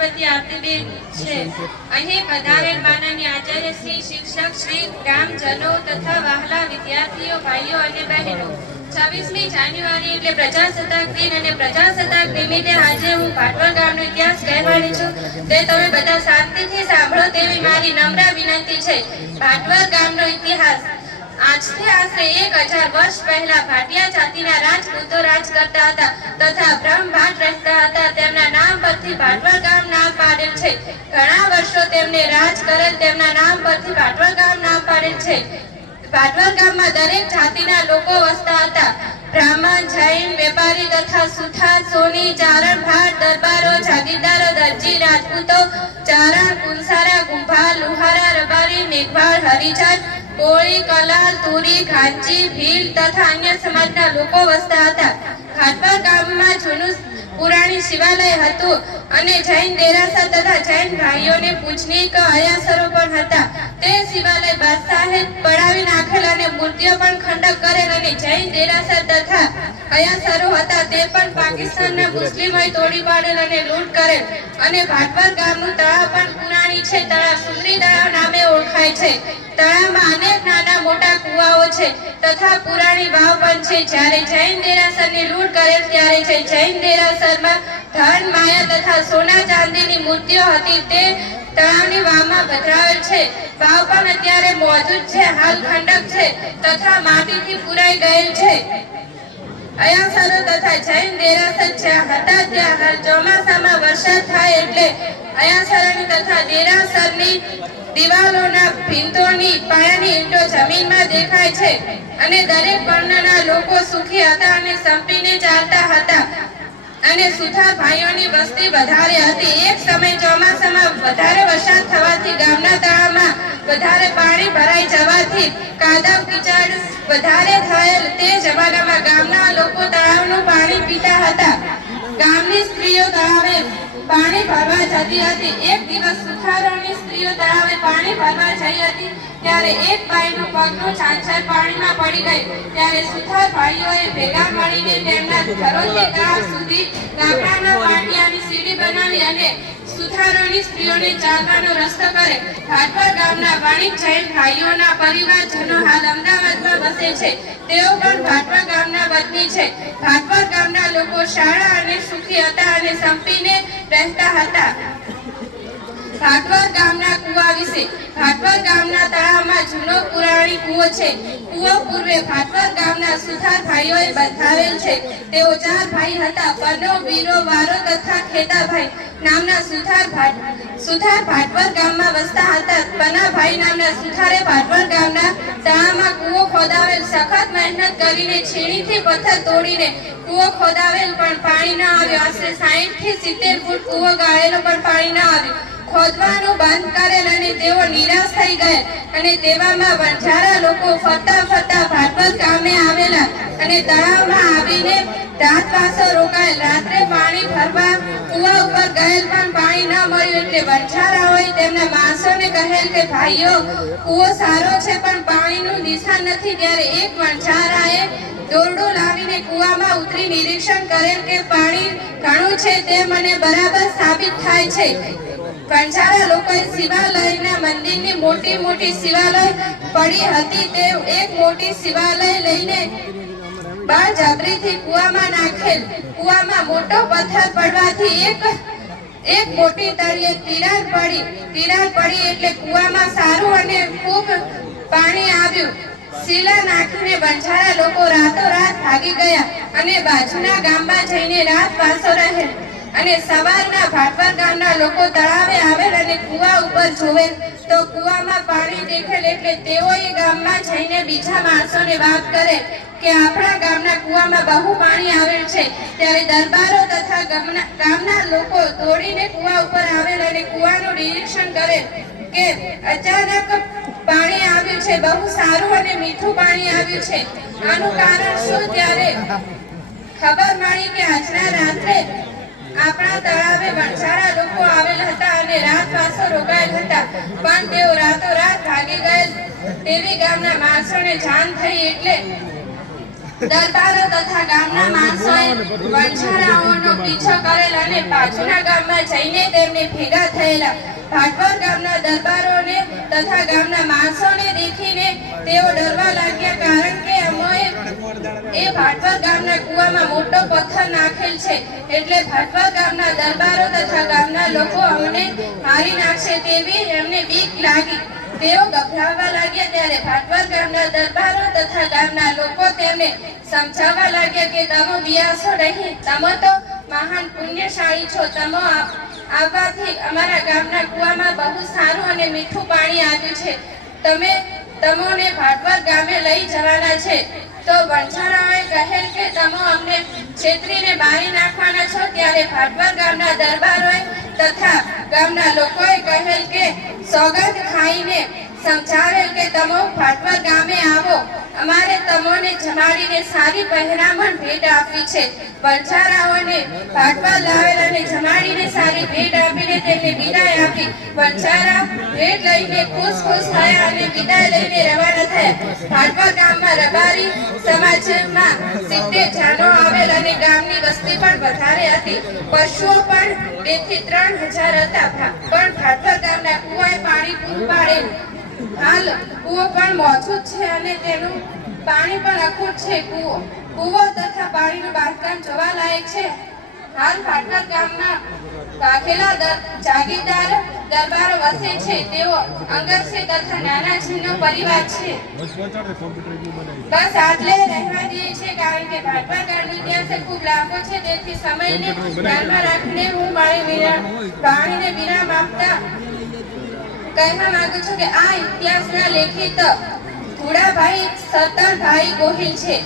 પ્રજાપતિ આપતીબેન છે। અહીં પધારેલ માનનીય આચાર્ય શ્રી, શિક્ષક શ્રી, ગ્રામજનો તથા વહાલા વિદ્યાર્થીઓ, ભાઈઓ અને બહેનો, 26મી જાન્યુઆરી એટલે પ્રજાસત્તાક દિન અને પ્રજાસત્તાક નિમિત્તે આજે હું ભાટવળ ગામનો ઇતિહાસ કહેવાની છું, તે તમે બધા શાંતિથી સાંભળો તેવી મારી નમ્ર વિનંતી છે। ભાટવળ ગામનો ઇતિહાસ આજથી આશરે 1000 વર્ષ પહેલા ભાટિયા જાતિના રાજપૂતો રાજ કરતા હતા તથા બ્રહ્મભાટ રહેતા હતા। તેમના નામ પરથી ભાટવળ ગામ નામ પાડેલ છે। ઘણા વર્ષો તેમને રાજ કરેલ તેમના નામ પરથી ભાટવળ ગામ નામ પાડેલ છે। ભાટવળ ગામમાં દરેક જાતિના લોકો વસતા હતા। બ્રાહ્મણ, જૈન, વેપારી તથા સુથાર, સોની, ચારણ, ભાટ, દરબારો, જાગીરદારો, દરજી, રાજપૂતો, ચારણ, કુંસારા, કુંભાર, લુહારા, રબારી, મેઘવાળ, હરિજન, કોળી, કલાલ, તુરી, ઘાંચી, ભીલ તથા અન્ય સમાજના લોકો વસતા હતા। ભાટવળ ગામમાં જૂનું પુરાણી શિવાલય હતું અને જૈન દેરાસર તથા જૈન ભાઈઓને પૂજનીક અયાસરો પણ હતા। તે શિવાલય બાદશાહે પડાવી નાખેલ અને મૂર્તિઓ પણ ખંડક કરેલ અને જૈન દેરાસર તથા અયાસરો હતા તે પણ પાકિસ્તાનના મુસ્લિમોએ તોડી પાડેલ અને લૂંટ કરેલ। અને ભાટવળ ગામનું તળાવ પણ પુરાણી છે। તળાવ સુંદરી તળાવ નામે ઓળખાય છે। તળાવમાં અનેક નાના મોટા કુવાઓ છે તથા પુરાણી વાવ પણ છે। જ્યારે જૈન દેરાસરની લૂંટ કરેલ ત્યારે જૈન દેરાસરમાં ધન, માયા તથા સોના ચાંદીની મૂર્તિઓ હતી તે તળાવની વાવમાં પધરાવેલ છે। વાવ પણ અત્યારે મોજૂદ છે, હાલ ખંડક છે તથા માટીથી પુરાઈ ગયેલ છે। અયાસરો તથા જૈન દેરાસર હતા ત્યાં હાલ ચોમાસામાં વરસાદ થાય એટલે અયાસરની તથા દેરાસરની દિવાલોના ભીંતોની પાયાની ઈંટો જમીનમાં દેખાય છે અને દરેક વર્ણના લોકો સુખી હતા અને સંપીને ચાલતા હતા અને સુથાર ભાઈઓની વસ્તી વધારે હતી। એક સમય ચોમાસામાં વધારે વરસાદ થવાથી ગામના તળાવમાં વધારે પાણી ભરાઈ જવાથી કાદવ કીચડ વધારે થયેલ તે જમાનામાં ગામના લોકો તળાવનું પાણી પીતા હતા। ગામની સ્ત્રીઓ તળાવે પાણી ભરવા જતી હતી। એક દિવસ સુથારોની સ્ત્રીઓ તળાવે પાણી ભરવા જઈ હતી ત્યારે એક બાઈનું પગનું છાંછર પાણીમાં પડી ગઈ ત્યારે સુથાર ભાઈઓએ ભેગા મળીને તેમના ઘરોથી તળાવ સુધી લાકડાના પાટિયાની સીડી બનાવી અને સુથારોની સ્ત્રીઓને ચાલવાનો રસ્તો કરે। ભાટવળ ગામના વણિક જૈન ભાઈઓના પરિવારજનો હાલ અમદાવાદમાં વસે છે। તેઓ પણ ભાટવળ ગામના વતની છે। ભાટવળ ગામના લોકો શાળા અને સુખી હતા અને સંપીને રહેતા હતા। ભાટવળ ગામના કુવા વિશે। ભાટવળ ગામના તળાવમાં જૂનો પુરાણી કુવો છે। કુવો પૂર્વે ભાટવળ ગામના સુથાર ભાઈઓએ બંધાવેલ છે। તેઓ 4 ભાઈ હતા, પનો, વીરો, વારો તથા ખેતાભાઈ નામના સુથાર ભાટવળ ગામમાં વસતા હતા। પનાભાઈ નામના સુથારે ભાટવળ ગામના તળાવમાં કુવો ખોદાવેલ। સખત મહેનત કરીને છીણીથી પથ્થર તોડીને કુવો ખોદાવેલ પણ પાણી ન આવ્યું। આશરે 60 થી 70 ફૂટ કુવો ગાળેલો પણ પાણી ન આવ્યું। ખોદવાનું બંધ કરેલ અને તેઓ નિરાશ થઈ ગયા અને તેવામાં વણઝારા લોકો ફરતા ફરતા ભાટવળ ગામે આવેલા અને તળાવમાં આવીને રાતવાસો રોકાયેલ। રાત્રે પાણી ભરવા કુવા ઉપર ગયેલ પણ પાણી ન મળ્યું એટલે વણઝારાઓએ તેમના માણસોને કહેલ કે ભાઈઓ કુવો સારો છે પણ પાણીનું નિશાન નથી। ત્યારે એક વણઝારાએ દોરડું લાવીને કુવામાં ઉતરી નિરીક્ષણ કરેલ કે પાણી ઘણું છે તે મને બરાબર સાબિત થાય છે। વણઝારા લોકોએ શિવાલયના મંદિરની મોટી શિવાલય પડી હતી તે એક મોટી શિવાલય લઈને બળજબરીથી કુવામાં નાખેલ। કુવામાં મોટો પથ્થર પડવાથી એક મોટી તળિયે તિરાડ પડી એટલે કુવામાં સારું અને ખૂબ પાણી આવ્યું। શીલા નાખીને વણઝારા લોકો રાતોરાત ભાગી ગયા અને બાજુના ગામમાં જઈને રાતવાસો રહેલ અને સવારના ભાટવળ ગામના લોકો તળાવે આવેલ અને કુવા ઉપર જોવેલ તો કુવામાં પાણી દેખેલ એટલે તેઓએ ગામમાં જઈને બીજા માણસોને વાત કરે કે આપણા ગામના કુવામાં બહુ પાણી આવેલ છે। ત્યારે દરબારો તથા ગામના લોકો દોડીને કુવા ઉપર આવેલ અને કુવાનું નિરીક્ષણ કરે કે અચાનક પાણી આવ્યું છે, બહુ સારું અને મીઠું પાણી આવ્યું છે, આનું કારણ શું? ત્યારે ખબર મળી કે આજના રાત્રે આપણા તળાવે વણઝારા લોકો આવેલ હતા અને રાતવાસો રોકાયેલ હતા પણ તેઓ રાતોરાત ભાગી ગયેલ તેવી ગામના માણસોને જાણ થઈ એટલે દરબારો તથા ગામના માણસોએ વણઝારાઓનો પીછો કરેલ અને પાછળના ગામમાં જઈને તેમને ભેગા થયેલા. ભાટવર ગામના દરબારોને તથા ગામના માણસોને દેખીને તેઓ ડરવા લાગ્યા, કારણ કે અમોએ એ ભાટવર ગામના કૂવામાં મોટો પથ્થર નાખેલ છે, એટલે ભાટવર ગામના દરબારો તથા ગામના લોકો અમને મારી નાખશે તેવી એમને બીક લાગી. તેઓ ગભરાવા લાગ્યા. ત્યારે ભાટવર ગામના દરબારો તથા ગામના લોકો તેમને સમજાવવા લાગ્યા કે તમે બિયાસો નહીં, તમે તો મહાન પુણ્યશાળી છો. તમે આવવાથી અમારા ગામના કૂવામાં બહુ સારું અને મીઠું પાણી આવ્યું છે. તમોને ભાટવર ગામે લઈ જવાના છે. તો વણઝારાઓએ કહેલ કે તમે અમને છેતરીને મારી નાખવાના છો. ત્યારે ભાટવર ગામના દરબારોએ તથા ગામના લોકોએ કહેલ કે સોગંદ ખાઈને સમજાવેલ કે તમે ભાટવર ગામે આવો, અમારે તમોને જમાડીને સારી પહેરામણ ભેટ આપવી છે. વણઝારાઓને ભાટવર લાવેલ અને જમાડીને સારી ભેટ આપીને તેમને વિદાય આપી. વણઝારા ભેટ લઈને ખુશ થયા અને વિદાય લઈને રવાના થયા. ભાટવર ગામમાં રબારી સમાજમાં 70 જાનો આવેલ અને ગામની વસ્તી પણ વધારે હતી. પશુઓ પણ 2 થી 3 હજાર હતા. પણ ભાટવર ગામના કૂવાએ પાણી પૂરું પાડેલું. હાલ કૂવો પણ મોજૂદ છે અને તેનું પાણી પણ અખૂટ છે. કૂવો તથા પાણીનું બાંધકામ જોવા લાયક છે. હાલ ભાટવર ગામમાં વાઘેલા જાગીરદાર દરબારો વસે છે. તેઓ અંગરસિંહ તથા નાનાજીનો પરિવાર છે. બસ આટલે રહેવા દઈએ છે, કારણ કે ભાટવર ગામનો ઇતિહાસ ખૂબ લાંબો છે. તેથી સમયને ધ્યાનમાં રાખીને હું મારી વાણીને વિરામ આપતા કહેવા માંગુ છું કે આ ઇતિહાસના લેખિત ધુડાભાઈ સરદારભાઈ ગોહિલ છે.